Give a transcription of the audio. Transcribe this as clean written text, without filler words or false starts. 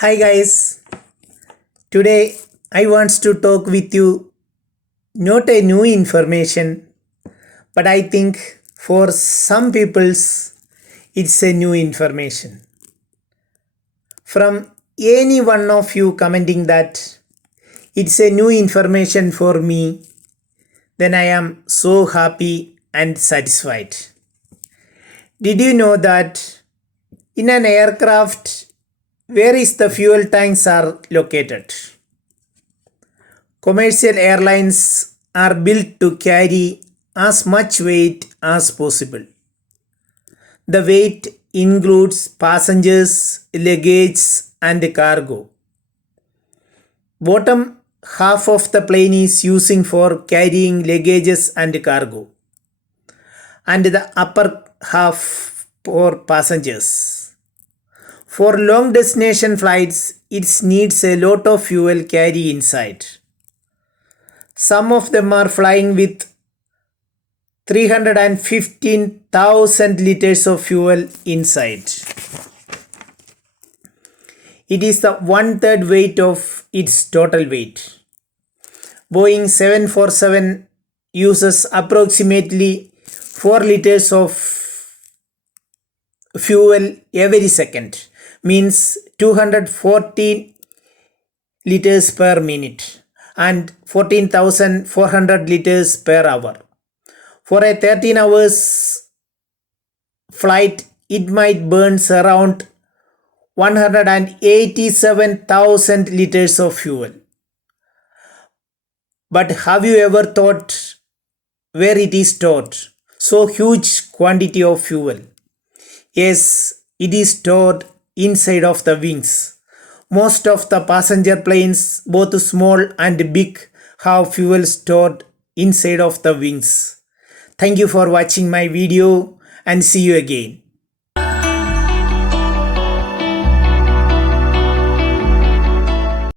Hi guys, today I want to talk with you not a new information, but I think for some peoples it's a new information. From any one of you commenting that it's a new information for me, then I am so happy and satisfied. Did you know that in an aircraft, where is the fuel tanks are located? Commercial airlines are built to carry as much weight as possible. The weight includes passengers, luggage, and cargo. Bottom half of the plane is using for carrying luggages and cargo, and the upper half for passengers. For long destination flights, it needs a lot of fuel carry inside. Some of them are flying with 315,000 liters of fuel inside. It is the 1/3 weight of its total weight. Boeing 747 uses approximately 4 liters of fuel every second, means 214 liters per minute and 14,400 liters per hour. For a 13 hours flight, it might burn around 187,000 liters of fuel. But have you ever thought where it is stored? So huge quantity of fuel. Yes, it is stored inside of the wings. Most of the passenger planes, both small and big, have fuel stored inside of the wings. Thank you for watching my video and see you again.